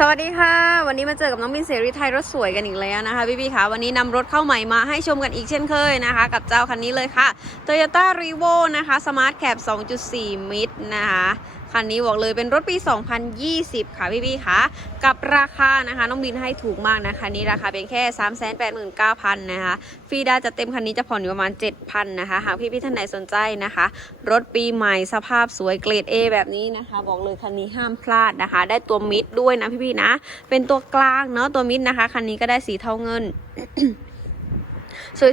สวัสดีค่ะ วันนี้มาเจอกับน้องบินเสรีไทยรถสวยกันอีกแล้วนะคะพี่พี่ๆคะวันนี้นำรถเข้าใหม่มาให้ชมกันอีกเช่นเคยนะคะ กับเจ้าคันนี้เลยค่ะ Toyota r e v o นะคะ Smart Cap 2.4 มิตรนะคะ คันนี้บอกเลยเป็นรถปี 2020 ค่ะพี่พี่ๆค่ะกับราคานะคะ น้องบินให้ถูกมากนะคันนี้ราคาเป็นแค่ 389,000นะคะฟรีดาจะเต็มคันนี้จะผ่อนอยู่ประมาณ 7,000นะคะหากพี่พี่ๆท่านไหนสนใจนะคะ รถปีใหม่สภาพสวยเกรด A แบบนี้นะคะ บอกเลยคันนี้ห้ามพลาดนะคะ ได้ตัวมิดด้วยนะพี่ๆนะ เป็นตัวกลางเนาะตัวมิดนะคะคันนี้ก็ได้สีเทาเงิน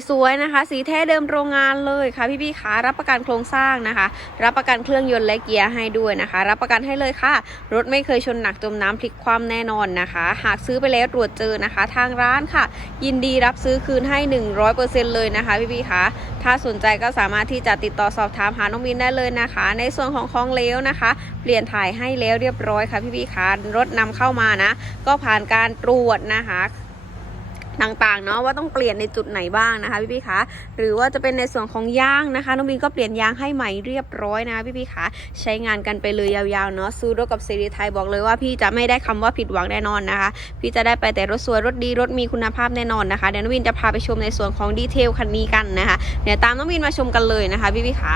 สวยๆนะคะ สีแท้เดิมโรงงานเลยค่ะพี่ๆคะรับประกันโครงสร้างนะคะ รับประกันเครื่องยนต์และเกียร์ให้ด้วยนะคะ รับประกันให้เลยค่ะ รถไม่เคยชนหนักจมน้ำพลิกคว่ำแน่นอนนะคะ หากซื้อไปแล้วตรวจเจอนะคะ ทางร้านค่ะ ยินดีรับซื้อคืนให้ 100%เลยนะคะพี่ๆคะถ้าสนใจก็สามารถที่จะติดต่อสอบถามหาน้องมินได้เลยนะคะ ในส่วนของของเลวนะคะ เปลี่ยนถ่ายให้แล้วเรียบร้อยค่ะพี่ๆคะรถนำเข้ามานะ ก็ผ่านการตรวจนะคะ ต่างๆเนาะว่าต้องเปลี่ยนในจุดไหนบ้างนะคะพี่พี่คะหรือว่าจะเป็นในส่วนของยางนะคะน้องบินก็เปลี่ยนยางให้ใหม่เรียบร้อยนะพี่พี่คะใช้งานกันไปเลยยาวๆเนาะซื้อรถกับซีรีไทยบอกเลยว่าพี่จะไม่ได้คำว่าผิดหวังแน่นอนนะคะ พี่จะได้ไปแต่รถสวยรถดีรถมีคุณภาพแน่นอนนะคะเดี๋ยวน้องบินจะพาไปชมในส่วนของดีเทลคันนี้กันนะคะเดี๋ยวตามน้องบินมาชมกันเลยนะคะพี่พี่คะ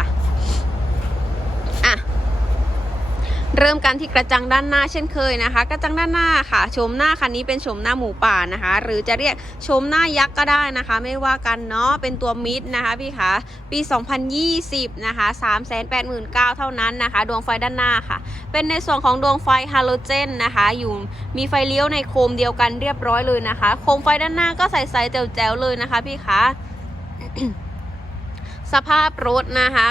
เริ่มกันที่กระจังด้านหน้าเช่นเคยนะคะ กระจังด้านหน้าค่ะชมหน้าคันนี้เป็นชมหน้าหมูป่านะคะ หรือจะเรียกชมหน้ายักษ์ก็ได้นะคะ ไม่ว่ากันเนาะเป็นตัวมิดนะคะพี่คะปี 2020นะคะ389,000เท่านั้นนะคะ ดวงไฟด้านหน้าค่ะ เป็นในส่วนของดวงไฟฮาโลเจนนะคะอยู่มีไฟเลี้ยวในโคมเดียวกันเรียบร้อยเลยนะคะ โคมไฟด้านหน้าก็ใสๆแจ๋วๆเลยนะคะพี่คะ สภาพรถนะคะ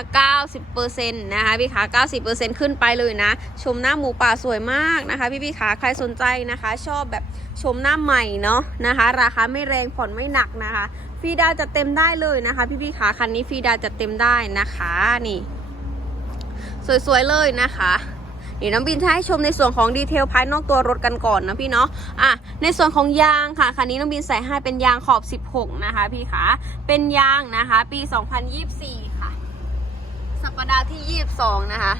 90%นะคะพี่ขา90%ขึ้นไปเลยนะ ชมหน้าหมูป่าสวยมากนะคะ พี่พี่ขาใครสนใจนะคะ ชอบแบบชมหน้าใหม่เนาะนะคะ ราคาไม่แรงผ่อนไม่หนักนะคะฟรีดาวจะเต็มได้เลยนะคะ พี่พี่ขาคันนี้ฟรีดาวจะเต็มได้นะคะนี่ สวยๆเลยนะคะ เดี๋ยวน้องบินจะให้ชมในส่วนของดีเทลภายนอกตัวรถกันก่อนนะพี่เนาะอะในส่วนของยางค่ะคันนี้น้องบินใส่ให้เป็นยางขอบ 16 นะคะพี่ขาเป็นยางนะคะ ปี 2024 ค่ะ สัปดาห์ที่ 22 นะคะ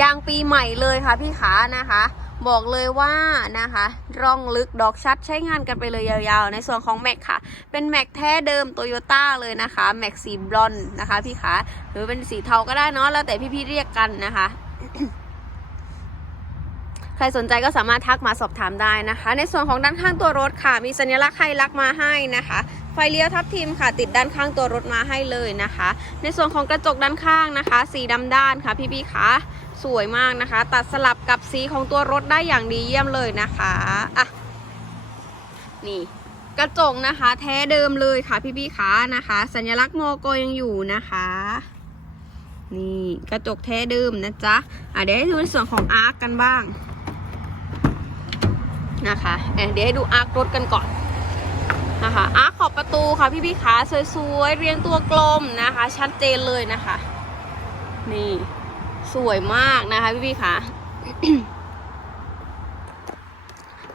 ยางปีใหม่เลยค่ะพี่ขานะคะบอกเลยว่านะคะ ร่องลึกดอกชัดใช้งานกันไปเลยยาวๆ ในส่วนของแม็กค่ะ เป็นแม็กแท้เดิมโตโยต้าเลยนะคะแม็กสีบลอนนะคะพี่ขาหรือเป็นสีเทาก็ได้เนาะแล้วแต่พี่ๆเรียกกันนะคะ ครสนใจก็สามารถทักมาสอบถามได้นะคะ ในส่วนของด้านข้างตัวรถค่ะ มีสัญลักษณ์ไฮลักมาให้นะคะ ไฟเลี้ยวทับทิมค่ะ ติดด้านข้างตัวรถมาให้เลยนะคะ ในส่วนของกระจกด้านข้างนะคะ สีดำด้านค่ะพี่ๆคะสวยมากนะคะ ตัดสลับกับสีของตัวรถได้อย่างดีเยี่ยมเลยนะคะอะนี่กระจกนะคะ แท้เดิมเลยค่ะพี่ๆคะนะคะ สัญลักษณ์โมโกยังอยู่นะคะนี่กระจกแท้เดิมนะจ๊ะอะเดี๋ยวให้ดูในส่วนของอาร์คกันบ้าง นะคะเเดี๋ยวให้ดูอาร์ครถกันก่อนนะคะอาร์คขอบประตูค่ะพี่พี่ขาสวยๆ เรียงตัวกลมนะคะ ชัดเจนเลยนะคะ นี่สวยมากนะคะพี่พี่ขา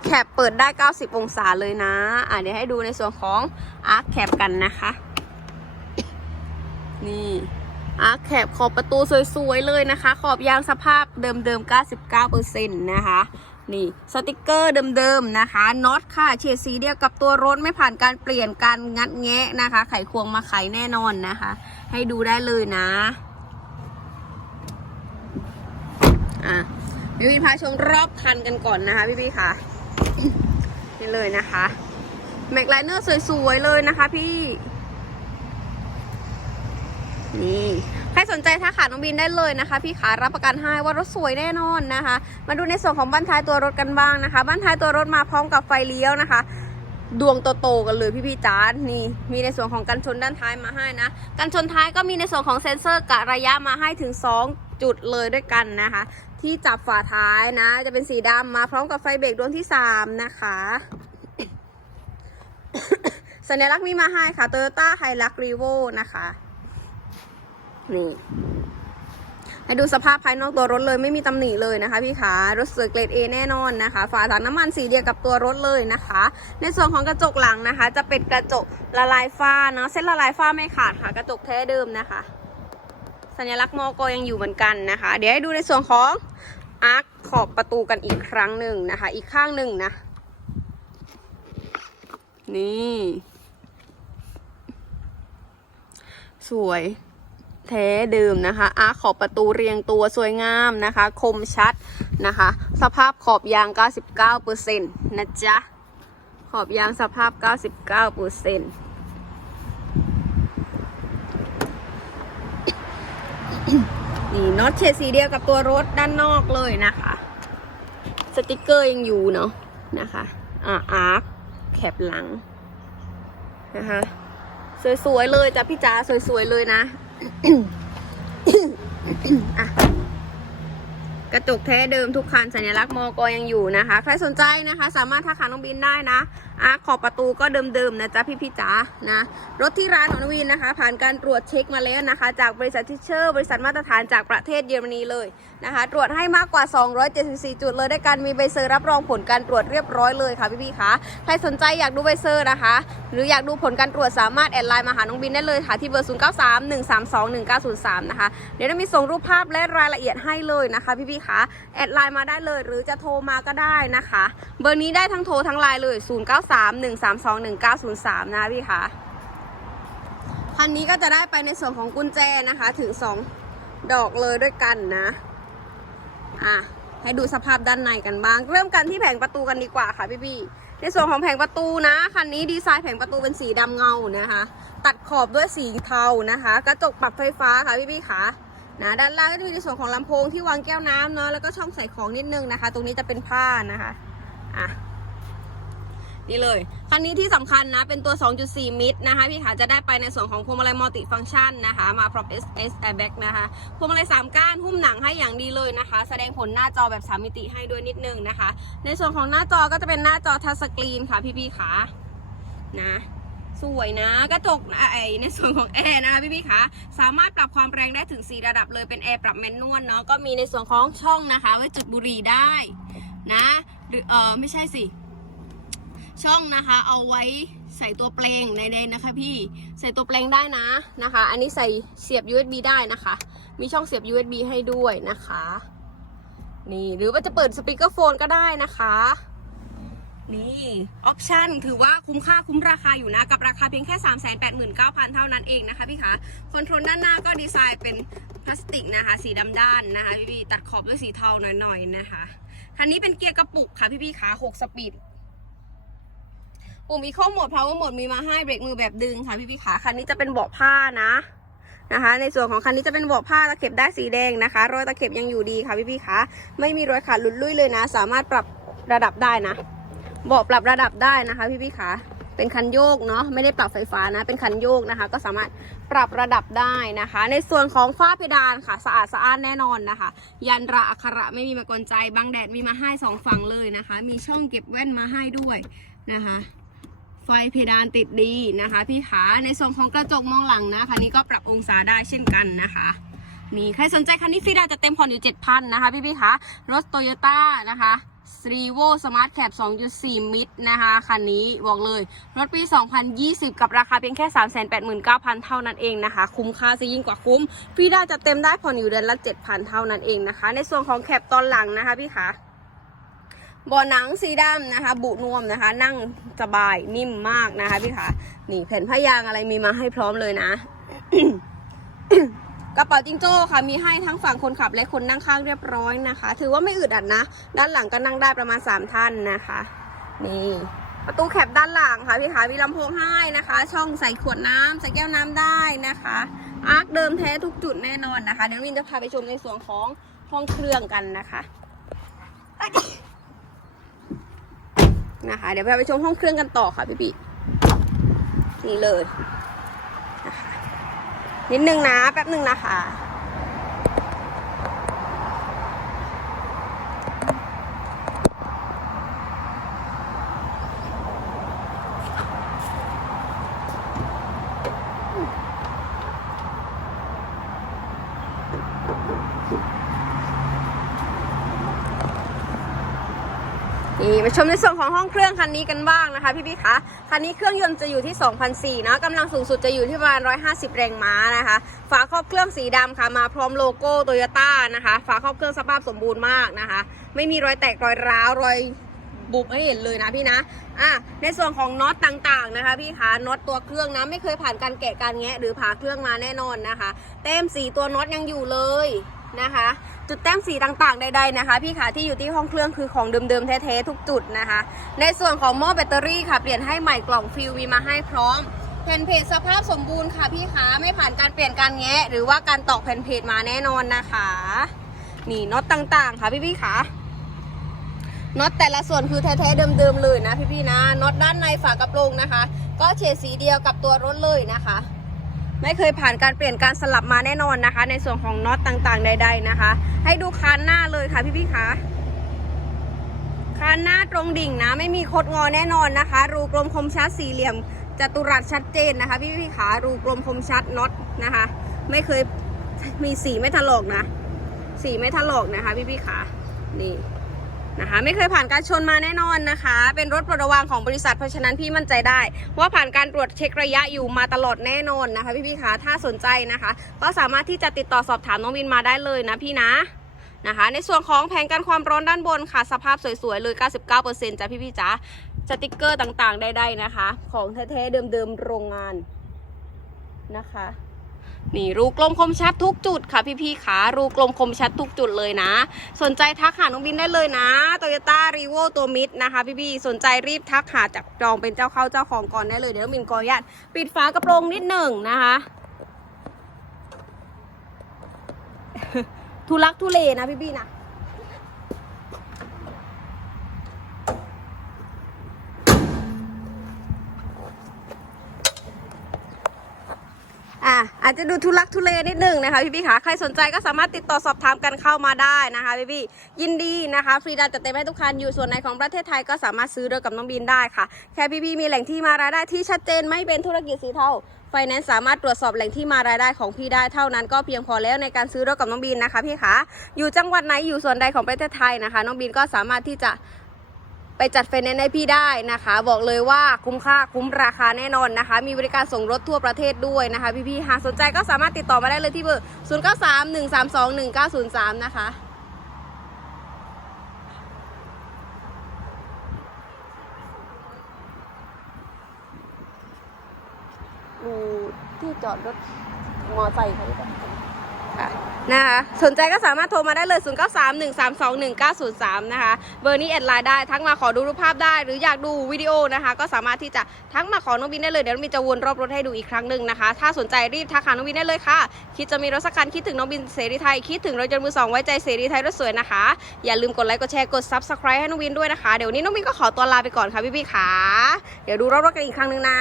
แคปเปิดได้ 90 องศาเลยนะ อะเดี๋ยวให้ดูในส่วนของอาร์คแคปกันนะคะ นี่ อาร์คแคปขอบประตูสวยๆเลยนะคะ ขอบยางสภาพเดิมๆ 99%นะคะ นี่สติกเกอร์เดิมๆนะคะ น็อตค่ะ เฉดสีเดียวกับตัวรถไม่ผ่านการเปลี่ยนการงัดแงะนะคะ ไขควงมาไขแน่นอนนะคะ ให้ดูได้เลยนะอะพี่พี่พาชมรอบคันกันก่อนนะคะพี่พี่ค่ะ นี่เลยนะคะ แม็กไลเนอร์สวยๆเลยนะคะพี่ นี่ใครสนใจทักขาน้องบินได้เลยนะคะ พี่ขารับประกันให้ว่ารถสวยแน่นอนนะคะ มาดูในส่วนของบ้านท้ายตัวรถกันบ้างนะคะ บ้านท้ายตัวรถมาพร้อมกับไฟเลี้ยวนะคะดวงโตๆกันเลยพี่พี่ๆจานี่ มีในส่วนของกันชนด้านท้ายมาให้นะกันชนท้ายก็มีในส่วนของเซ็นเซอร์กะระยะมาให้ถึง 2 จุดเลยด้วยกันนะคะ ที่จับฝาท้ายนะ จะเป็นสีดำมาพร้อมกับไฟเบรกดวงที่ 3 นะคะสัญลักษณ์มีมาให้ค่ะ Toyota Hilux Revo นะคะ นี่ให้ดูสภาพภายนอกตัวรถเลยไม่มีตำหนิเลยนะคะพี่ขารถสวยเกรด A แน่นอนนะคะ ฝาถังน้ำมันสีเดียวกับตัวรถเลยนะคะ ในส่วนของกระจกหลังนะคะ จะเป็นกระจกละลายฝ้าเนาะเส้นละลายฝ้าไม่ขาดค่ะ กระจกแท้เดิมนะคะ สัญลักษณ์โมโกยังอยู่เหมือนกันนะคะ เดี๋ยวให้ดูในส่วนของอาร์คขอบประตูกันอีกครั้งหนึ่งนะคะ อีกข้างหนึ่งนะ นี่ สวย แท้เดิมนะคะอาร์คขอบประตูเรียงตัวสวยงามนะคะ คมชัดนะคะ สภาพขอบยาง 99%นะจ๊ะ ขอบยางสภาพ 99%นี่น็อตเฉดสีเดียวกับตัวรถด้านนอกเลยนะคะ สติกเกอร์ยังอยู่เนาะนะคะ อ่าอาร์คแคปหลังนะคะ สวยๆเลยจ้ะพี่จ๋าสวยๆเลยนะ อะกระจกแท้เดิมทุกคันสัญลักษณ์มอกอยังอยู่นะคะ ใครสนใจนะคะ สามารถทักหาน้องบินได้นะอาขอบประตูก็เดิมๆนะจ๊ะพี่พี่ๆจ๋านะรถที่ร้านของนวินนะคะ ผ่านการตรวจเช็คมาแล้วนะคะ จากบริษัททิเชอร์ บริษัทมาตรฐานจากประเทศเยอรมนีเลยนะคะ ตรวจให้มากกว่า 274 จุดเลยได้วยกันมีใบเซอร์รับรองผลการตรวจเรียบร้อยเลยค่ะพี่พี่คะใครสนใจอยากดูใบเซอร์นะคะ หรืออยากดูผลการตรวจสามารถแอดไลน์มาหาน้องบินได้เลยค่ะที่เบอร์ 0931321903 นะคะเดี๋ยวจะมีส่งรูปภาพและรายละเอียดให้เลยนะคะ พี่พี่คะแอดไลน์มาได้เลย หรือจะโทรมาก็ได้นะคะ เบอร์นี้ได้ทั้งโทรทั้งไลน์เลย 09 3 1 3 2 1 9 0 3นะคะพี่คะคันนี้ก็จะได้ไปในส่วนของกุญแจนะคะ ถึง 2 ดอกเลยด้วยกันนะ อะ ให้ดูสภาพด้านในกันบ้าง เริ่มกันที่แผงประตูกันดีกว่าค่ะพี่พี่ๆในส่วนของแผงประตูนะคันนี้ดีไซน์แผงประตูเป็นสีดำเงานะคะ ตัดขอบด้วยสีเทานะคะ กระจกปรับไฟฟ้าค่ะพี่พี่ๆค่ะนะด้านล่างก็จะมีในส่วนของลำโพงที่วางแก้วน้ำเนาะแล้วก็ช่องใส่ของนิดนึงนะคะ ตรงนี้จะเป็นผ้านะคะอะ นี่เลย คันนี้ที่สำคัญนะ เป็นตัว 2.4 มิตรนะคะ พี่ขาจะได้ไปในส่วนของพวงมาลัยมัลติฟังก์ชันนะคะ มาพร้อม SS airbag นะคะ พวงมาลัย 3 ก้าน หุ้มหนังให้อย่างดีเลยนะคะ แสดงผลหน้าจอแบบ 3 มิติให้ด้วยนิดนึงนะคะ ในส่วนของหน้าจอก็จะเป็นหน้าจอทัชสกรีนค่ะพี่ๆขานะสวยนะกระจกไอในส่วนของแอร์นะคะพี่ๆคะสามารถปรับความแรงได้ถึง 4 ระดับเลยเป็นแอร์ปรับแมนนวลเนาะก็มีในส่วนของช่องนะคะไว้จุดบุหรี่ได้นะหรือเออไม่ใช่สิ ช่องนะคะ เอาไว้ใส่ตัวแปลงในๆนะคะ พี่ใส่ตัวแปลงได้นะนะคะ อันนี้ใส่เสียบ USB ได้นะคะ มีช่องเสียบ USB ให้ด้วยนะคะ นี่หรือว่าจะเปิดสปีกเกอร์โฟนก็ได้นะคะนี่ออปชันถือว่าคุ้มค่าคุ้มราคาอยู่นะ กับราคาเพียงแค่ 3 8 9 0 0 0 เท่านั้นเองนะคะพี่คะคอนโทรลด้านหน้าก็ดีไซน์เป็นพลาสติกนะคะ สีดำด้านนะคะพี่ๆตัดขอบด้วยสีเทาหน่อยๆนะคะคันนี้เป็นเกียร์กระปุกค่ะพี่พี่ๆขา6สปีด ปุ่มอีโคโหมด power โหมดมีมาให้เบรกมือแบบดึงค่ะพี่พี่ขาคันนี้จะเป็นเบาะผ้านะนะคะ ในส่วนของคันนี้จะเป็นเบาะผ้าตะเข็บได้สีแดงนะคะ รอยตะเข็บยังอยู่ดีค่ะพี่พี่ขาไม่มีรอยขาดหลุดลุ่ยเลยนะ สามารถปรับระดับได้นะเบาะปรับระดับได้นะคะพี่พี่ขาเป็นคันโยกเนาะไม่ได้ปรับไฟฟ้านะ เป็นคันโยกนะคะ ก็สามารถปรับระดับได้นะคะ ในส่วนของฝ้าเพดานค่ะสะอาดสะอ้านแน่นอนนะคะ ยันระอักขระไม่มีมากวนใจบังแดดมีมาให้สองฝั่งเลยนะคะ มีช่องเก็บแว่นมาให้ด้วยนะคะ ไฟเพดานติดดีนะคะพี่ขาในส่วนของกระจกมองหลังนะคันนี้ก็ปรับองศาได้เช่นกันนะคะนี่ใครสนใจคันนี้ฟรีดาจะเต็มผ่อนอยู่ 7,000 นะคะพี่พี่ๆคะรถโตโยต้านะคะรีโวสมาร์ทแคป2.4 มิตรนะคะคันนี้บอกเลย รถปี 2020 กับราคาเพียงแค่ 389,000 เท่านั้นเองนะคะ คุ้มค่าซะยิ่งกว่าคุ้มฟรีดาวน์จะเต็มได้ผ่อนอยู่เดือนละ 7,000 เท่านั้นเองนะคะ ในส่วนของแคปตอนหลังนะคะพี่คะ เบาะหนังสีดำนะคะ บุนวมนะคะ นั่งสบายนิ่มมากนะคะพี่คะนี่แผ่นผ้ายางอะไรมีมาให้พร้อมเลยนะกระเป๋าจิงโจ้ค่ะมีให้ทั้งฝั่งคนขับและคนนั่งข้างเรียบร้อยนะคะ ถือว่าไม่อึดอัดนะ ด้านหลังก็นั่งได้ประมาณ 3 ท่านนะคะ นี่ ประตูแคปด้านหลังค่ะพี่คะมีลำโพงให้นะคะ ช่องใส่ขวดน้ำใส่แก้วน้ำได้นะคะอาร์คเดิมแท้ทุกจุดแน่นอนนะคะ เดี๋ยววินจะพาไปชมในส่วนของห้องเครื่องกันนะคะ นะคะ เดี๋ยวเราไปชมห้องเครื่องกันต่อค่ะพี่ปีนี่เลยนิดนึงนะแป๊บนึงนะคะ มาชมในส่วนของห้องเครื่องคันนี้กันบ้างนะคะพี่ๆคะคันนี้เครื่องยนต์จะอยู่ที่2,004นะกำลังสูงสุดจะอยู่ที่ประมาณ 150 แรงม้านะคะ ฝาครอบเครื่องสีดำค่ะมาพร้อมโลโก้โตโยต้านะคะ ฝาครอบเครื่องสภาพสมบูรณ์มากนะคะ ไม่มีรอยแตกรอยร้าวรอยบุบให้เห็นเลยนะพี่นะ อะ ในส่วนของน็อตต่างๆนะคะพี่คะน็อตตัวเครื่องนะไม่เคยผ่านการแกะการแงะหรือผ่าเครื่องมาแน่นอนนะคะ เต็มสีตัวน็อตยังอยู่เลยนะคะ จุดแต้มสีต่างๆใดๆนะคะ พี่ขาที่อยู่ที่ห้องเครื่องคือของเดิมๆแท้ๆทุกจุดนะคะ ในส่วนของหม้อแบตเตอรี่ค่ะเปลี่ยนให้ใหม่กล่องฟิลมีมาให้พร้อมแผ่นเพจสภาพสมบูรณ์ค่ะพี่ขาไม่ผ่านการเปลี่ยนการแงะ หรือว่าการตอกแผ่นเพจมาแน่นอนนะคะนี่น็อตต่างๆ ค่ะพี่ๆขาน็อตแต่ละส่วนคือแท้ๆเดิมๆเลยนะพี่ๆนะน็อตด้านในฝากระโปรงนะคะ ก็เฉดสีเดียวกับตัวรถเลยนะคะ ไม่เคยผ่านการเปลี่ยนการสลับมาแน่นอนนะคะ ในส่วนของน็อตต่างๆ ใด ๆนะคะ ให้ดูคานหน้าเลยค่ะพี่ๆคะคานหน้าตรงดิ่งนะ ไม่มีคดงอแน่นอนนะคะ รูกลมคมชัดสี่เหลี่ยมจัตุรัสชัดเจนนะคะ พี่ๆขารูกลมคมชัดน็อตนะคะ ไม่เคยมีสีไม่ถลอกนะ สีไม่ถลอกนะคะ พี่ๆขานี่ นะคะ ไม่เคยผ่านการชนมาแน่นอนนะคะ เป็นรถปลดระวางของบริษัทเพราะฉะนั้นพี่มั่นใจได้ ว่าผ่านการตรวจเช็คระยะอยู่มาตลอดแน่นอนนะคะ พี่ๆคะถ้าสนใจนะคะ ก็สามารถที่จะติดต่อสอบถามน้องวินมาได้เลยนะพี่นะนะคะ ในส่วนของแผงกันความร้อนด้านบนค่ะ สภาพสวยๆเลย 99%จ้ะพี่ๆจ๋าสติกเกอร์ต่างๆใดๆนะคะ ของแท้ๆเดิมๆโรงงานนะคะ นี่รูกลมคมชัดทุกจุดค่ะพี่ๆขารูกลมคมชัดทุกจุดเลยนะ สนใจทักหาน้องบินได้เลยนะโตโยต้ารีโวตัวมิดนะคะ พี่ๆสนใจรีบทักหาจับจองเป็นเจ้าเข้าเจ้าของก่อนได้เลยเดี๋ยวน้องบินขออนุญาตปิดฝากระโปรงนิดหนึ่งนะคะทุลักทุเลนะพี่ๆนะ อะอาจจะดูทุลักทุเลนิดหนึ่งนะคะพี่พี่คะใครสนใจก็สามารถติดต่อสอบถามกันเข้ามาได้นะคะพี่พี่ยินดีนะคะฟรีดาวน์จัดเต็มให้ทุกคันอยู่ส่วนไหนของประเทศไทยก็สามารถซื้อรถกับน้องบินได้ค่ะ แค่พี่พี่มีแหล่งที่มารายได้ที่ชัดเจนไม่เป็นธุรกิจสีเทาไฟแนนซ์สามารถตรวจสอบแหล่งที่มารายได้ของพี่ได้เท่านั้นก็เพียงพอแล้วในการซื้อรถกับน้องบินนะคะพี่คะอยู่จังหวัดไหนอยู่ส่วนใดของประเทศไทยนะคะ น้องบินก็สามารถที่จะ ไปจัดไฟแนนซ์ให้พี่ได้นะคะ บอกเลยว่าคุ้มค่าคุ้มราคาแน่นอนนะคะ มีบริการส่งรถทั่วประเทศด้วยนะคะพี่ๆหากสนใจก็สามารถติดต่อมาได้เลยที่เบอร์ 0 9 3 1 3 2 1 9 0 3 นะคะดูที่จอดรถมอไซค์เขาดีกว่าค่ะ นะคะสนใจก็สามารถโทรมาได้เลย 0 9 3 1 3 2 1 9 0 3 นะคะ เบอร์นี้แอดไลน์ได้ทักมาขอดูรูปภาพได้ หรืออยากดูวิดีโอนะคะ ก็สามารถที่จะทักมาขอน้องบินได้เลย เดี๋ยวน้องบินจะวนรอบรถให้ดูอีกครั้งหนึ่งนะคะ ถ้าสนใจรีบทักหาน้องบินได้เลยค่ะ คิดจะมีรถสักคันคิดถึงน้องบินเสรีไทย คิดถึงรถยนต์มือสองไว้ใจเสรีไทยรถสวยนะคะ อย่าลืมกดไลค์กดแชร์กด subscribe ให้น้องบินด้วยนะคะ เดี๋ยวนนี้น้องบินก็ขอตัวลาไปก่อนค่ะพี่ๆค่ะ เดี๋ยวดูรอบรถกันอีกครั้งหนึ่งนะ